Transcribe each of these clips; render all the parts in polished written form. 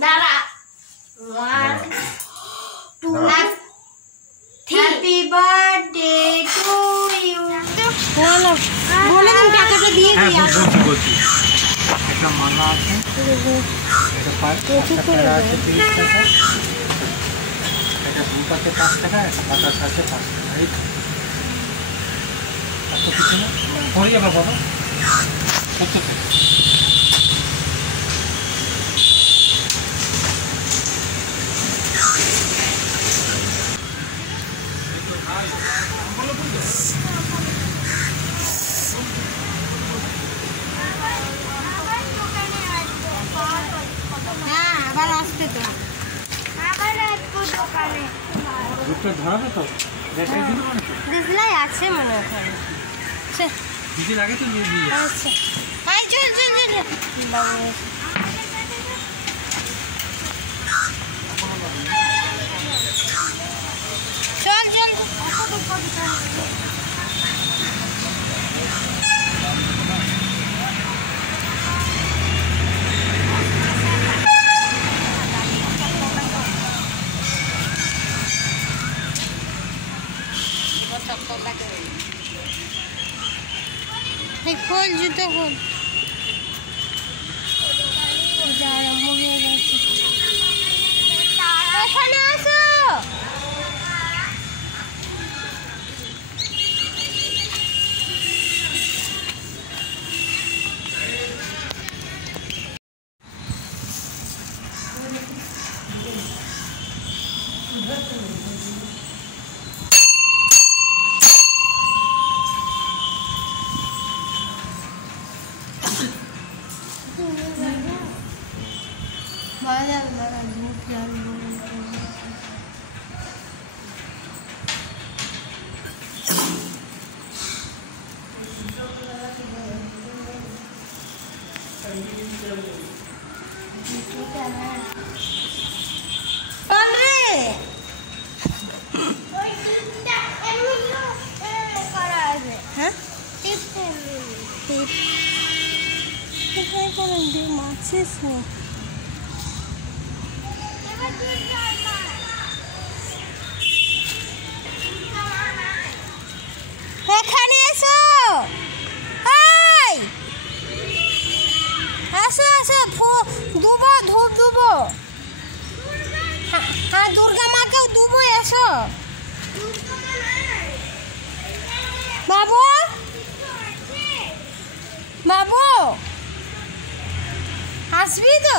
দাঁড়া 1 2 happy birthday to you. না বলে দিন টাকাটা দিয়ে দিই। হ্যাঁ বলছি একটা মালা আছে, এটা 5 টাকা আছে, 30 টাকা, এটা দুটো আছে 5 টাকা, এটা বাতাস আছে 5 টাকা। এই কত কিছু না পড়ে যাবে বাবা, কত টাকা ধরাবে তো ডিসলাই আছে মনে হয়। দিদি লাগে তো নিয়ে দিয়ে আচ্ছা আই চল চল চল চল खोल जूता खोल दुर्गा माँ के दुबो एसो बाबू बाबू আসবি তো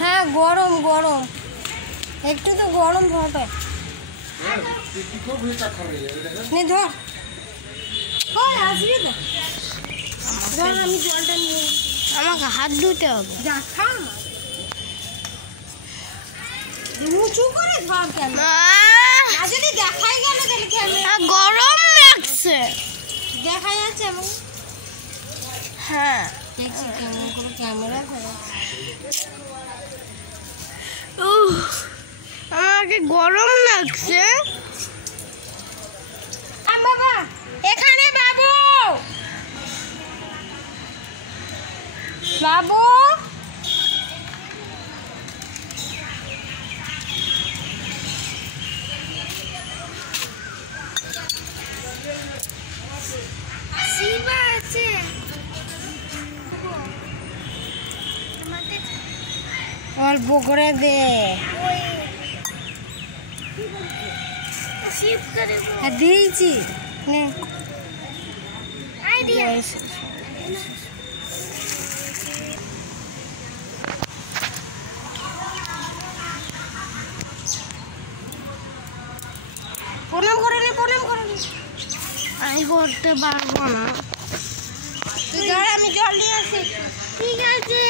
হ্যাঁ গরম গরম একটু তো গরম হবে নে ধর আসবি তো আমি জলটা নিয়ে আমাকে হাত ধুতে হবে যা খা মুচু করে ভাব কেন যদি দেখাই গেল তাহলে কেন গরম লাগছে দেখা যাচ্ছে এবং হ্যাঁ দেখছি কেমন করে ক্যামেরা করে আমাকে গরম লাগছে বাবা এখানে বাবু বাবু শিবা আছে অল্প করে দে দিয়েছি প্রণাম করে নি প্রণাম করে নি আমি করতে পারবো না তুই ধর আমি জল নিয়ে আসি ঠিক আছে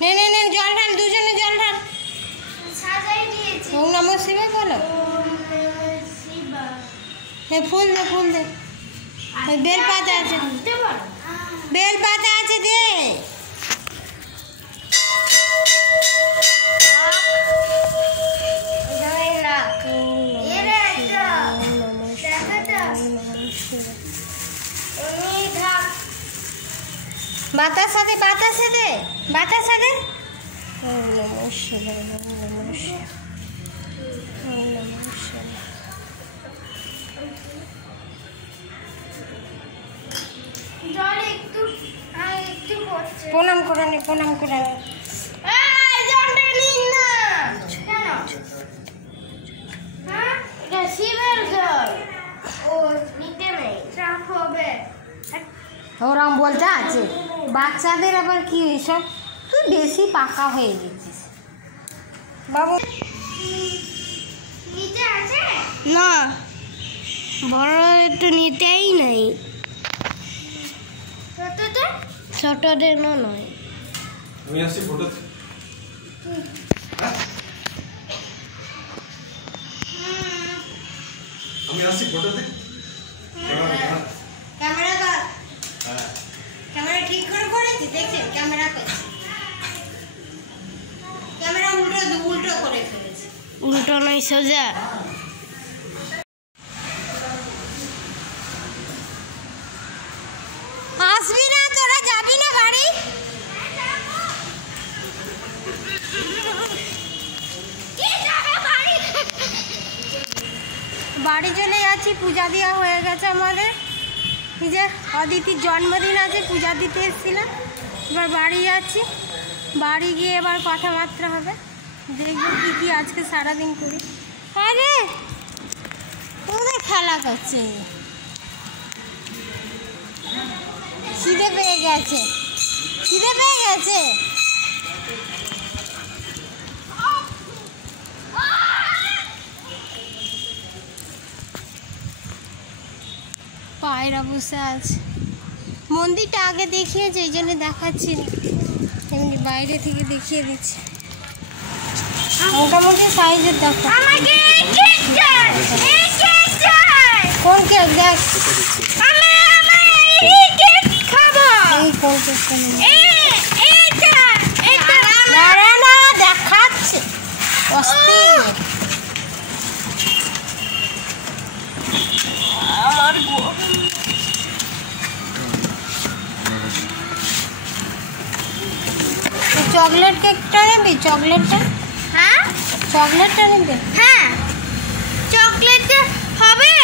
নে নে নে জল ঢাল, দুজনে জল ঢাল। ওম নমঃ শিবায় বলো। হ্যাঁ ফুল দে, ফুল দে। বেল পাতা আছে, বেল পাতা আছে দে। বাতাসা দে, বাতাসা দে, বাতাসা দে। ওম নমঃ শিবায়, ওম নমঃ শিবায়, ওম নমঃ শিবায়। প্রণাম করে নে, প্রণাম করে নে। ওরম বলতে আছে বাচ্চাদের আবার কি এসব, তুই বেশি পাকা হয়ে গেছিস বাবু। না বড় একটু নিতেই নেই, ছোটদের নয়। আমি আসছি ফটো, আমি আসছি ফটোতে। ক্যামেরা কর, ক্যামেরা ঠিক করে করেছি দেখছেন, ক্যামেরা কর, ক্যামেরা উল্টো উল্টো করে ফেলেছি। উল্টো নয় সোজা। আসবি না তোরা, যাবি না বাড়ি? বাড়ি চলে যাচ্ছি, পূজা দেওয়া হয়ে গেছে আমাদের। এই যে অদিতির জন্মদিন আছে, পূজা দিতে এসেছিলাম, এবার বাড়ি যাচ্ছি। বাড়ি গিয়ে এবার কথাবার্তা হবে, দেখবো কী কী আজকে সারাদিন করি। আরে ওদের খেলা করছে, খিদে পেয়ে গেছে, খিদে পেয়ে গেছে। পায়রা বসে আছে, মন্দিরটা আগে দেখিয়েছে এই জন্য দেখাচ্ছি না, এমনি বাইরে থেকে দেখিয়ে দিচ্ছি। মোটামুটি সাইজের দেখো। কোন কেক দেখ, এই কোন কেকটা দেখাচ্ছে চকলেট কেকটা নেবি? চকলেটটা, হ্যাঁ চকলেটটা নেবে। হ্যাঁ চকলেট হবে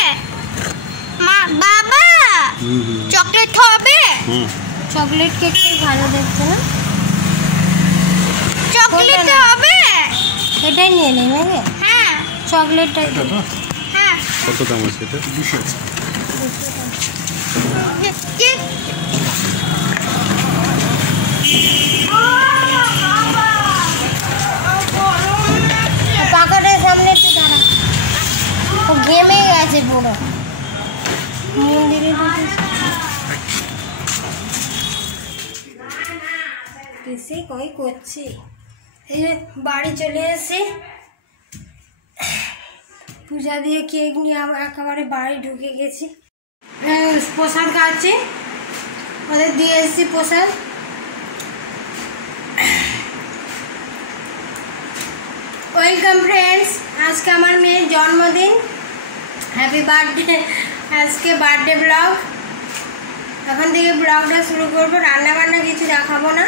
মা, বাবা চকলেট হবে। চকলেট কেকটাই ভালো দেখছে না, চকলেট হবে, এটাই নিয়ে নেই নাকি? হ্যাঁ চকলেটটাই। হ্যাঁ কত দাম আছে এটা? 200 আছে। পাকাটার সামনে একটু দাঁড়া, ও ঘেমে গেছে পুরো। মন্দিরে বেশি কই করছি। এই যে বাড়ি চলে এসে পূজা দিয়ে কেক নিয়ে আবার একেবারে বাড়ি ঢুকে গেছি। প্রসাদ খাচ্ছি, ওদের দিয়ে এসেছি প্রসাদ। ওয়েলকাম ফ্রেন্ডস, আজকে আমার মেয়ের জন্মদিন, হ্যাপি বার্থডে। আজকে বার্থডে ব্লগ, এখন থেকে ব্লগটা শুরু করবো। রান্না বান্না কিছু দেখাবো না,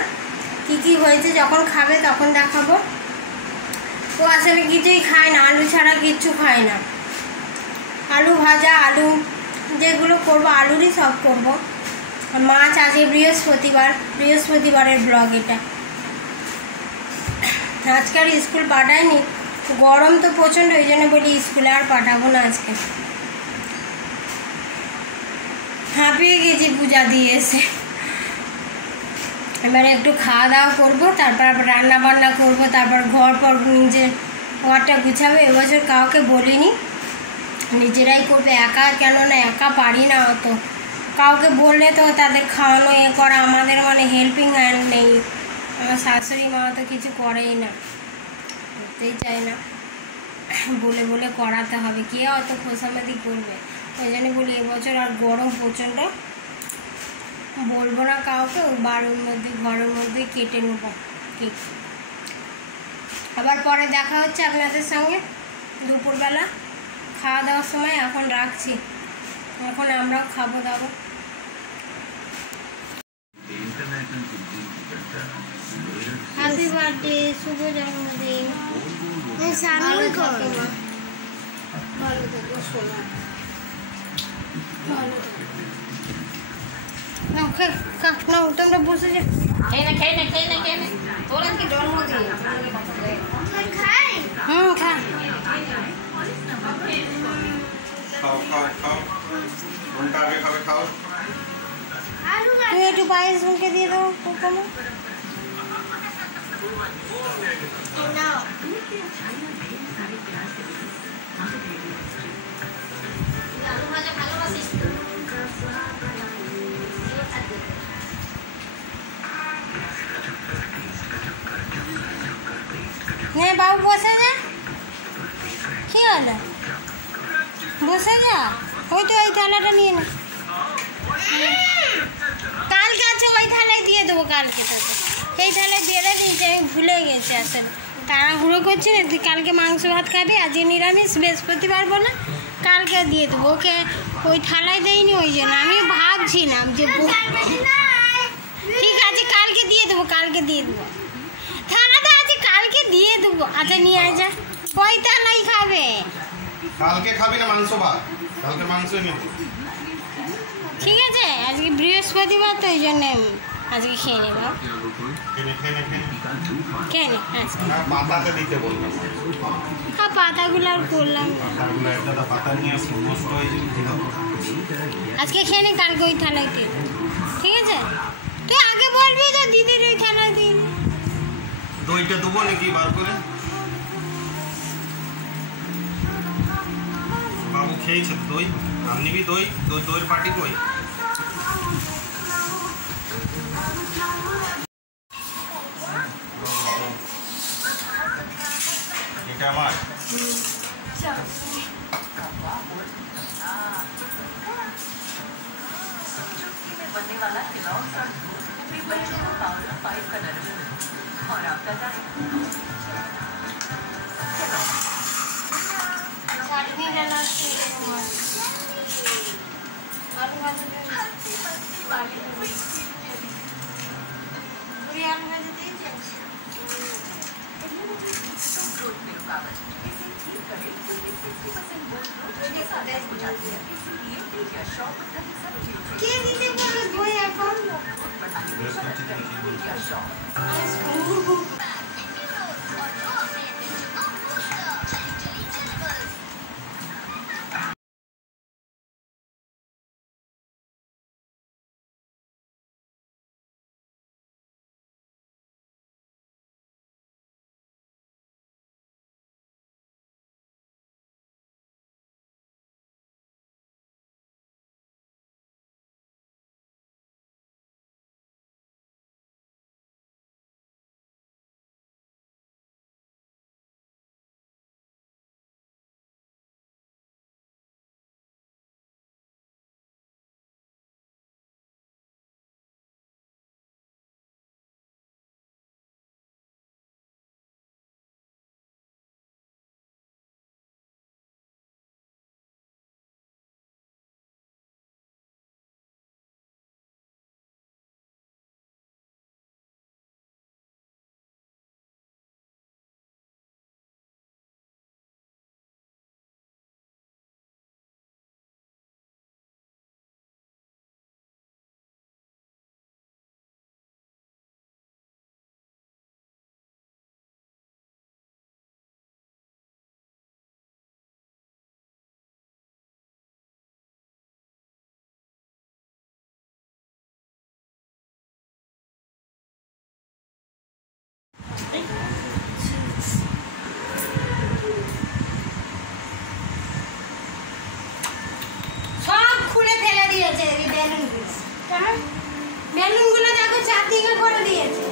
কী কী হয়েছে যখন খাবে তখন দেখাবো। ও আসলে কিছুই খায় না, আলু ছাড়া কিচ্ছু খায় না। আলু ভাজা, আলু যেগুলো করবো আলুরই সব করবো। মাছ আছে বৃহস্পতিবারের ব্লগ এটা। আজকে আর স্কুল পাঠায়নি, গরম তো প্রচণ্ড, ওই জন্য বলি স্কুলে আর পাঠাবো না আজকে। হাঁপিয়ে গেছি পূজা দিয়ে এসে। এবারে একটু খাওয়া দাওয়া করবো, তারপর আবার রান্না বান্না করবো, তারপর ঘর নিজের ঘরটা গুছাবে। এবছর কাউকে বলিনি, নিজেরাই করবে। একা কেন না, একা পারি না অত, কাউকে বললে তো তাদের খাওয়ানো এ করা, আমাদের মানে হেল্পিং হ্যান্ড নেই। আমার শাশুড়ি মা তো কিছু করেই না, করতেই চায় না, বলে বলে করাতে হবে, কে অত খোসামাদি করবে। ওই জন্য বলি এবছর আর গরম প্রচণ্ড, বলবো না কাউকে, বাড়ির মধ্যে ঘরের মধ্যে কেটে নেবো কেক। আবার পরে দেখা হচ্ছে আপনাদের সঙ্গে দুপুরবেলা খাওয়া দাওয়ার সময়। এখন রাখছি, এখন আমরাও খাবো দাবো। হ্যাপি বার্থডে, শুভ জন্মদিন, ভালো থাকো মা, ভালো থাকো সোনা, ভালো থাকো। তোমরা বসে যাও, খেয়ে নে তোর আজকে জন্মদিন। খা তুই একটু পায়েস মুখে দিয়ে দাও কোনো। নে বাবু বসে যা, কি হলো বসে যা। ওই তো ওই থালাটা নিয়ে নে, কালকে আছে ওই থালায় দিয়ে দেবো, কালকে থাকে এই থালায় দিয়ে দিয়েছি, আমি ভুলে গেছি আসলে, তাড়াহুড়ো করছি না। তুই কালকে মাংস ভাত খাবি, আজকে নিরামিষ, বৃহস্পতিবার বলে কালকে দিয়ে দেবো। ওকে ওই থালায় দেয়নি, ওই জন্য আমি ভাবছিলাম যে ঠিক আছে কালকে দিয়ে দেবো, কালকে দিয়ে দেবো, থালাটা আছে কালকে দিয়ে দেবো। আচ্ছা নিয়ে আয় যা, ওই থালাই খাবে। কালকে খাবি না মাংস ভাত? কালকে মাংস নিয়ে ঠিক আছে, আজকে বৃহস্পতিবার তো ওই জন্যে আজকে খেয়ে নেব। খেয়ে নে পাতাতে দিতে বললাম, হ্যাঁ পাতাগুলো আর করলাম, পাতা নিয়ে নষ্ট হয়ে যাবে। আজকে খেয়ে নে, কালকে ওই থালায় দিয়ে দেবো, ঠিক আছে? তুই আগে বলবি তো দিদির ওই থালায় দিয়ে। দইটা দেবো নাকি বার করে? বাবু খেয়েছে দই, আর নিবি দই? দইয়ের পাটি কই? এটা আমার बनने वाला खिलौना सा भी बच्चों को पावला पाइप का दर्जन और आपका চাটনি ডালা আলু ভাজা কে দিতে বলে বই এখন সব খুলে ফেলে দিয়েছে এই বেলুন। একদিকে করে দিয়েছে।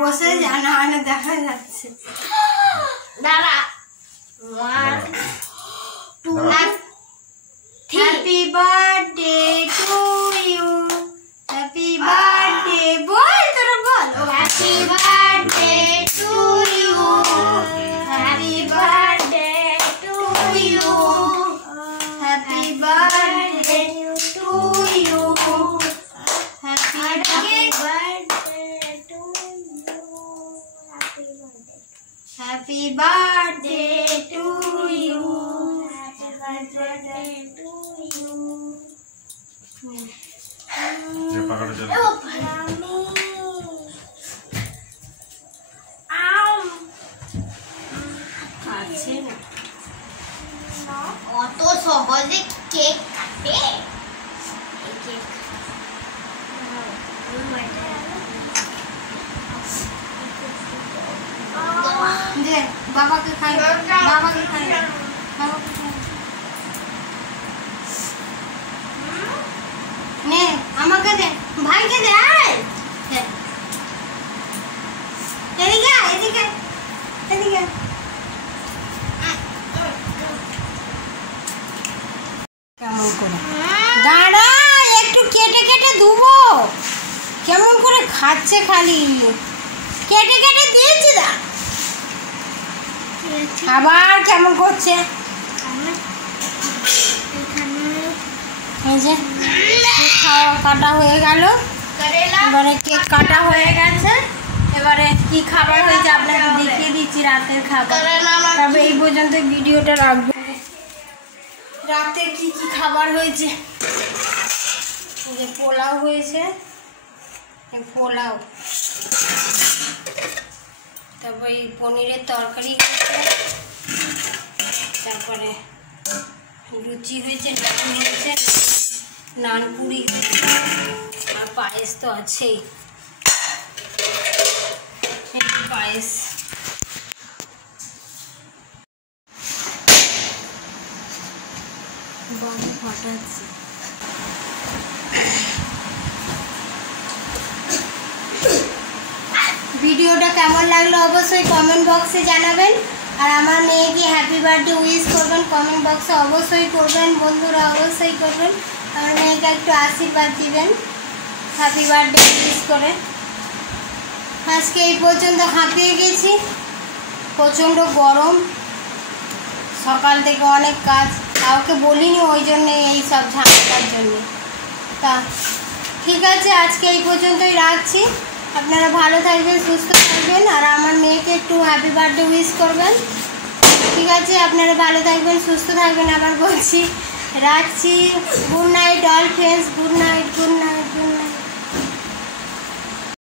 বসে জানা হয় না, দেখা যাচ্ছে। দাঁড়া, 1 2 happy birthday to you, happy birthday বল, তোরা বল। Happy birthday to you, happy birthday to you, happy birthday to you, happy Happy birthday to you. Happy birthday to you. ये पकड़ चल। আছে না অত সহজে কেক কাটে। কেক দে বাবাকে খাই, বাবাকে খাই, বাবাকে খাই। নে আমাকে দে, ভাইকে দে। এদিকে এদিকে এদিকে। কেমন করে দাঁড়া, একটু কেটে কেটে ধুবো। কেমন করে খাচ্ছে খালি, কেটে কেটে দিয়েছি। দা আবার কেমন করছে, এই যে খাওয়া কাটা হয়ে গেল। এবারে কেক কাটা হয়ে গেছে, এবারে কি খাবার হয়েছে আপনাকে দেখিয়ে দিচ্ছি, রাতের খাবার। তবে এই পর্যন্ত ভিডিওটা রাখবো। রাতে কি কি খাবার হয়েছে, এই যে পোলাও হয়েছে, পোলাও, তারপর এই পনিরের তরকারি হয়েছে, তারপরে লুচি হয়েছে, নান হয়েছে, নানপুরি হয়েছে, আর পায়েস তো আছেই, পায়েস। বাবু ফাটাচ্ছে। ভিডিওটা কেমন লাগলো অবশ্যই কমেন্ট বক্সে জানাবেন। আর আমার মেয়েকে হ্যাপি বার্থডে উইশ করবেন, কমেন্ট বক্সে অবশ্যই করবেন, বন্ধুরা অবশ্যই করবেন। আমার মেয়েকে একটু আশীর্বাদ দিবেন হ্যাপি বার্থডে উইশ করে। আজকে এই পর্যন্ত হাঁপিয়ে গেছি, প্রচণ্ড গরম, সকাল থেকে অনেক কাজ, কাউকে বলিনি ওই জন্যে এই সব ঝামেলার জন্য। তা ঠিক আছে, আজকে এই পর্যন্তই রাখছি। আপনারা ভালো থাকবেন, সুস্থ থাকবেন, আর আমার মেয়েকে একটু হ্যাপি বার্থডে উইশ করবেন। ঠিক আছে, আপনারা ভালো থাকবেন, সুস্থ থাকবেন। আবার বলছি, রাখছি। Good night all friends, good night, good night.